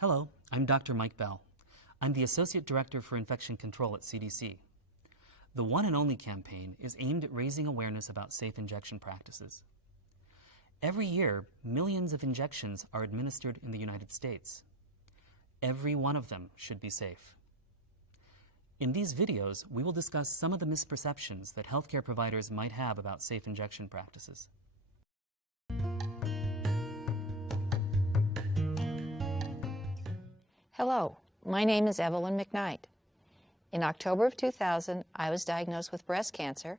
Hello, I'm Dr. Mike Bell. I'm the Associate Director for Infection Control at CDC. The One and Only campaign is aimed at raising awareness about safe injection practices. Every year, millions of injections are administered in the United States. Every one of them should be safe. In these videos, we will discuss some of the misperceptions that healthcare providers might have about safe injection practices. Hello, my name is Evelyn McKnight. In October of 2000, I was diagnosed with breast cancer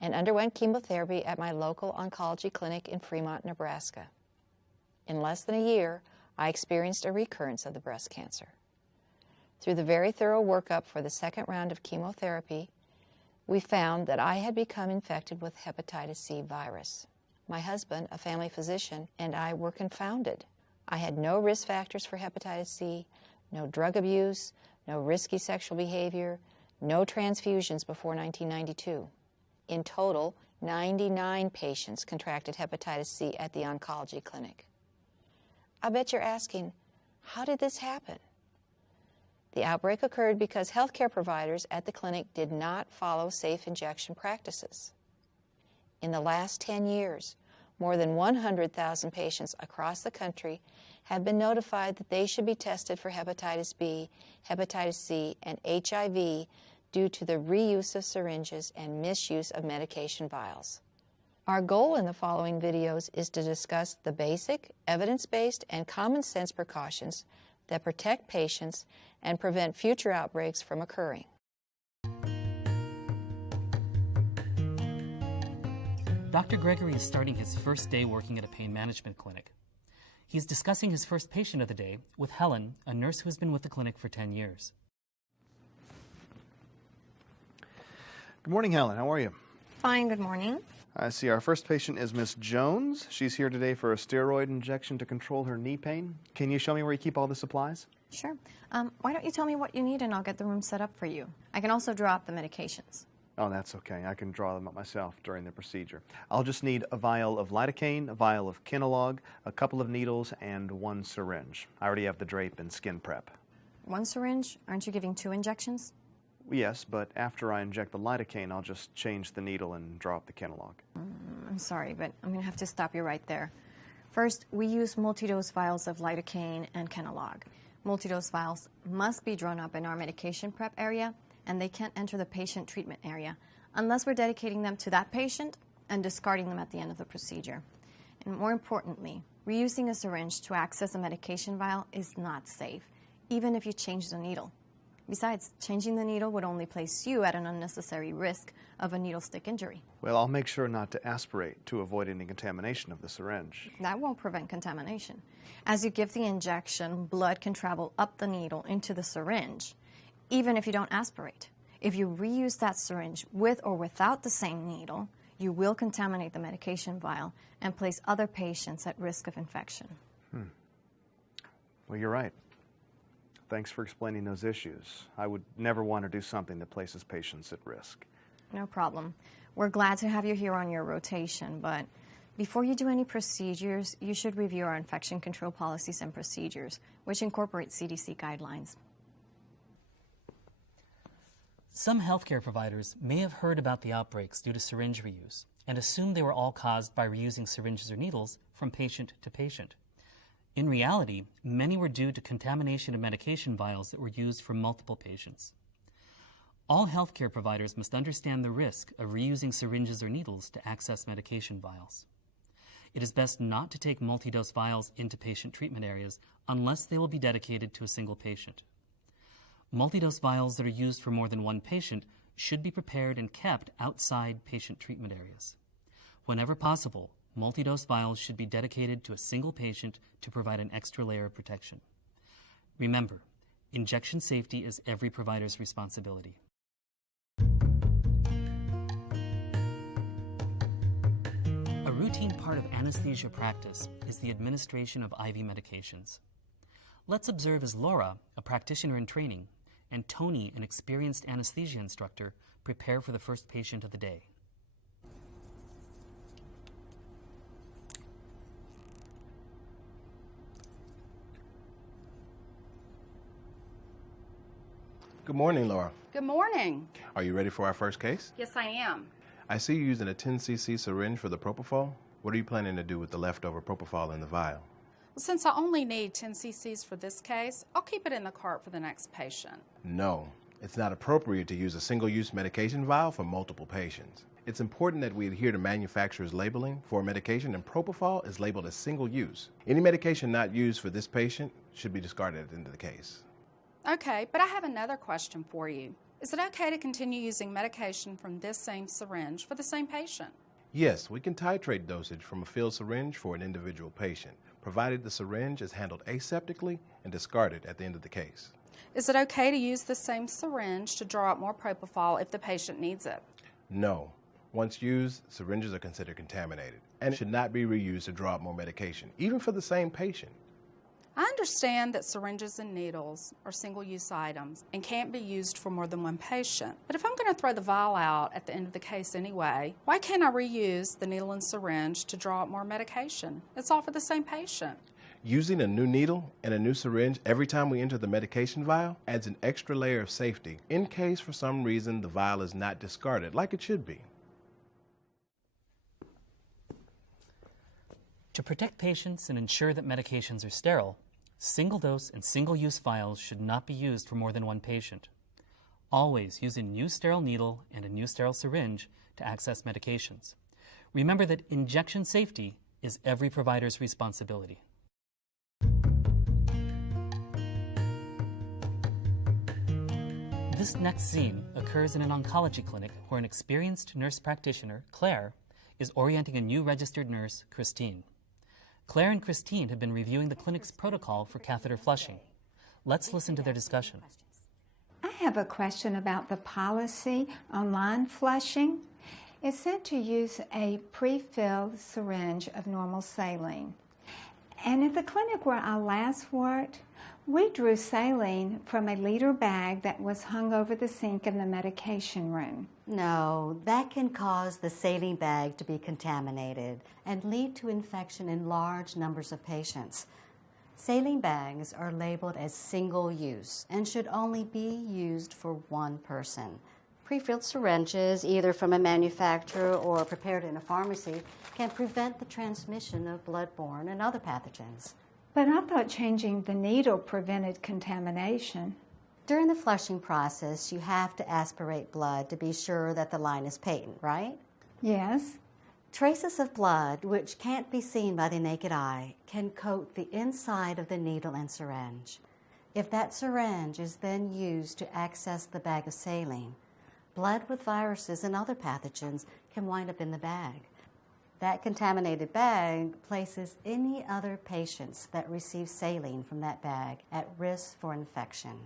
and underwent chemotherapy at my local oncology clinic in Fremont, Nebraska. In less than a year, I experienced a recurrence of the breast cancer. Through the very thorough workup for the second round of chemotherapy, we found that I had become infected with hepatitis C virus. My husband, a family physician, and I were confounded. I had no risk factors for hepatitis C, no drug abuse, no risky sexual behavior, no transfusions before 1992. In total, 99 patients contracted hepatitis C at the oncology clinic. I bet you're asking, how did this happen? The outbreak occurred because healthcare providers at the clinic did not follow safe injection practices. In the last 10 years, more than 100,000 patients across the country have been notified that they should be tested for hepatitis B, hepatitis C, and HIV due to the reuse of syringes and misuse of medication vials. Our goal in the following videos is to discuss the basic, evidence-based, and common sense precautions that protect patients and prevent future outbreaks from occurring. Dr. Gregory is starting his first day working at a pain management clinic. He's discussing his first patient of the day with Helen, a nurse who has been with the clinic for 10 years. Good morning, Helen. How are you? Fine, good morning. I see our first patient is Miss Jones. She's here today for a steroid injection to control her knee pain. Can you show me where you keep all the supplies? Sure. Why don't you tell me what you need and I'll get the room set up for you. I can also draw up the medications. Oh, that's okay. I can draw them up myself during the procedure. I'll just need a vial of lidocaine, a vial of Kenalog, a couple of needles, and one syringe. I already have the drape and skin prep. One syringe? Aren't you giving 2 injections? Yes, but after I inject the lidocaine, I'll just change the needle and draw up the Kenalog. I'm sorry, but I'm going to have to stop you right there. First, we use multi-dose vials of lidocaine and Kenalog. Multi-dose vials must be drawn up in our medication prep area, and they can't enter the patient treatment area unless we're dedicating them to that patient and discarding them at the end of the procedure. And more importantly, reusing a syringe to access a medication vial is not safe, even if you change the needle. Besides, changing the needle would only place you at an unnecessary risk of a needle stick injury. Well, I'll make sure not to aspirate to avoid any contamination of the syringe. That won't prevent contamination. As you give the injection, blood can travel up the needle into the syringe, even if you don't aspirate. If you reuse that syringe with or without the same needle, you will contaminate the medication vial and place other patients at risk of infection. Well, you're right. Thanks for explaining those issues. I would never want to do something that places patients at risk. No problem. We're glad to have you here on your rotation, but before you do any procedures, you should review our infection control policies and procedures, which incorporate CDC guidelines. Some healthcare providers may have heard about the outbreaks due to syringe reuse and assumed they were all caused by reusing syringes or needles from patient to patient. In reality, many were due to contamination of medication vials that were used for multiple patients. All healthcare providers must understand the risk of reusing syringes or needles to access medication vials. It is best not to take multi-dose vials into patient treatment areas unless they will be dedicated to a single patient. Multi-dose vials that are used for more than one patient should be prepared and kept outside patient treatment areas. Whenever possible, multi-dose vials should be dedicated to a single patient to provide an extra layer of protection. Remember, injection safety is every provider's responsibility. A routine part of anesthesia practice is the administration of IV medications. Let's observe as Laura, a practitioner in training, and Tony, an experienced anesthesia instructor, prepare for the first patient of the day. Good morning, Laura. Good morning. Are you ready for our first case? Yes, I am. I see you using a 10 cc syringe for the propofol. What are you planning to do with the leftover propofol in the vial? Well, since I only need 10 cc's for this case, I'll keep it in the cart for the next patient. No, it's not appropriate to use a single-use medication vial for multiple patients. It's important that we adhere to manufacturer's labeling for a medication, and propofol is labeled as single-use. Any medication not used for this patient should be discarded at the end of the case. Okay, but I have another question for you. Is it okay to continue using medication from this same syringe for the same patient? Yes, we can titrate dosage from a filled syringe for an individual patient, provided the syringe is handled aseptically and discarded at the end of the case. Is it okay to use the same syringe to draw out more propofol if the patient needs it? No. Once used, syringes are considered contaminated and should not be reused to draw out more medication, even for the same patient. I understand that syringes and needles are single-use items and can't be used for more than one patient. But if I'm going to throw the vial out at the end of the case anyway, why can't I reuse the needle and syringe to draw out more medication? It's all for the same patient. Using a new needle and a new syringe every time we enter the medication vial adds an extra layer of safety in case for some reason the vial is not discarded like it should be. To protect patients and ensure that medications are sterile, single-dose and single-use vials should not be used for more than one patient. Always use a new sterile needle and a new sterile syringe to access medications. Remember that injection safety is every provider's responsibility. This next scene occurs in an oncology clinic where an experienced nurse practitioner, Claire, is orienting a new registered nurse, Christine. Claire and Christine have been reviewing the clinic's protocol for catheter flushing. Let's listen to their discussion. I have a question about the policy on line flushing. It said to use a pre-filled syringe of normal saline. And at the clinic where I last worked, we drew saline from a liter bag that was hung over the sink in the medication room. No, that can cause the saline bag to be contaminated and lead to infection in large numbers of patients. Saline bags are labeled as single use and should only be used for one person. Pre-filled syringes, either from a manufacturer or prepared in a pharmacy, can prevent the transmission of bloodborne and other pathogens. But I thought changing the needle prevented contamination. During the flushing process, you have to aspirate blood to be sure that the line is patent, right? Yes. Traces of blood, which can't be seen by the naked eye, can coat the inside of the needle and syringe. If that syringe is then used to access the bag of saline, blood with viruses and other pathogens can wind up in the bag. That contaminated bag places any other patients that receive saline from that bag at risk for infection.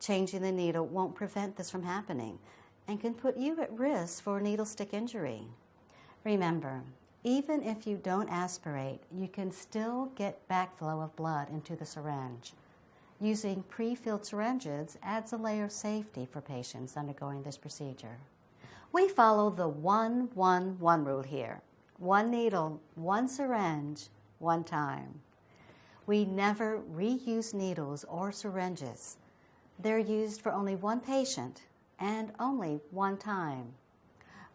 Changing the needle won't prevent this from happening and can put you at risk for needle stick injury. Remember, even if you don't aspirate, you can still get backflow of blood into the syringe. Using pre-filled syringes adds a layer of safety for patients undergoing this procedure. We follow the 1-1-1 rule here. One needle, one syringe, one time. We never reuse needles or syringes. They're used for only one patient and only one time.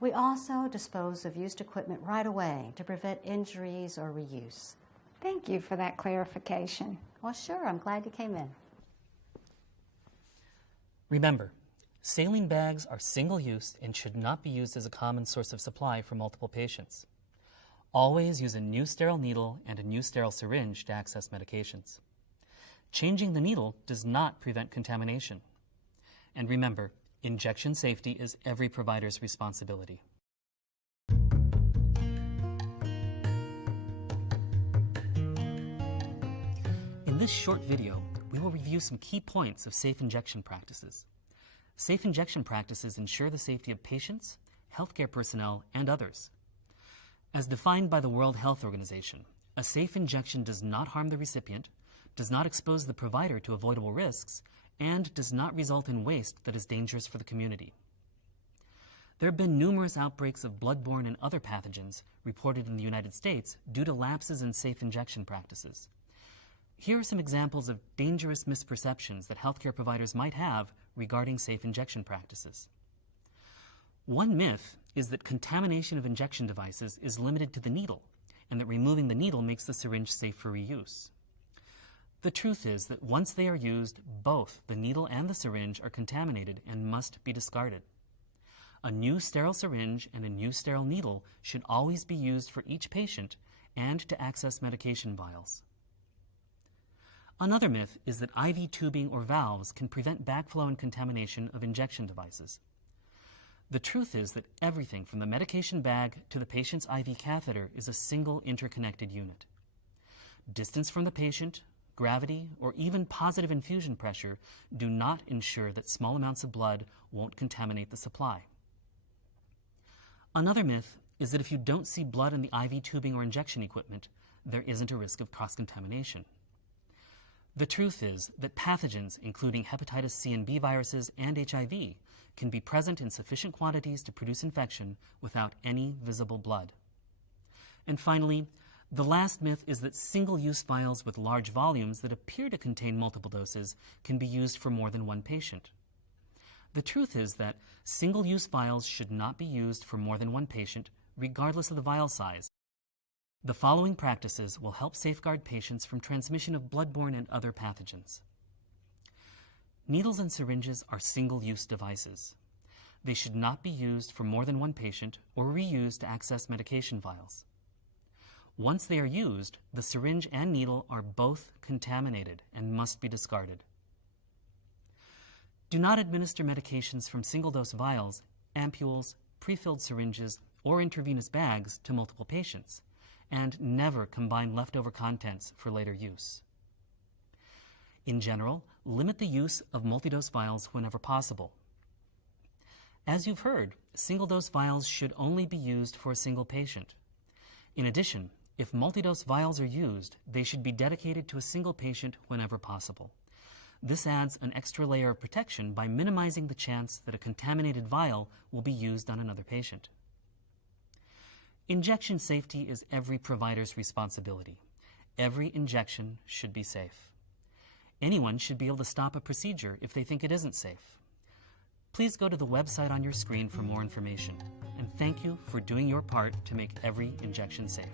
We also dispose of used equipment right away to prevent injuries or reuse. Thank you for that clarification. Well, sure, I'm glad you came in. Remember, saline bags are single-use and should not be used as a common source of supply for multiple patients. Always use a new sterile needle and a new sterile syringe to access medications. Changing the needle does not prevent contamination. And remember, injection safety is every provider's responsibility. In this short video, we will review some key points of safe injection practices. Safe injection practices ensure the safety of patients, healthcare personnel, and others. As defined by the World Health Organization, a safe injection does not harm the recipient, does not expose the provider to avoidable risks, and does not result in waste that is dangerous for the community. There have been numerous outbreaks of bloodborne and other pathogens reported in the United States due to lapses in safe injection practices. Here are some examples of dangerous misperceptions that healthcare providers might have regarding safe injection practices. One myth is that contamination of injection devices is limited to the needle, and that removing the needle makes the syringe safe for reuse. The truth is that once they are used, both the needle and the syringe are contaminated and must be discarded. A new sterile syringe and a new sterile needle should always be used for each patient and to access medication vials. Another myth is that IV tubing or valves can prevent backflow and contamination of injection devices. The truth is that everything from the medication bag to the patient's IV catheter is a single interconnected unit. Distance from the patient, gravity, or even positive infusion pressure do not ensure that small amounts of blood won't contaminate the supply. Another myth is that if you don't see blood in the IV tubing or injection equipment, there isn't a risk of cross-contamination. The truth is that pathogens, including hepatitis C and B viruses and HIV, can be present in sufficient quantities to produce infection without any visible blood. And finally, the last myth is that single-use vials with large volumes that appear to contain multiple doses can be used for more than one patient. The truth is that single-use vials should not be used for more than one patient, regardless of the vial size. The following practices will help safeguard patients from transmission of bloodborne and other pathogens. Needles and syringes are single-use devices. They should not be used for more than one patient or reused to access medication vials. Once they are used, the syringe and needle are both contaminated and must be discarded. Do not administer medications from single-dose vials, ampules, pre-filled syringes, or intravenous bags to multiple patients, and never combine leftover contents for later use. In general, limit the use of multi-dose vials whenever possible. As you've heard, single-dose vials should only be used for a single patient. In addition, if multi-dose vials are used, they should be dedicated to a single patient whenever possible. This adds an extra layer of protection by minimizing the chance that a contaminated vial will be used on another patient. Injection safety is every provider's responsibility. Every injection should be safe. Anyone should be able to stop a procedure if they think it isn't safe. Please go to the website on your screen for more information. And thank you for doing your part to make every injection safe.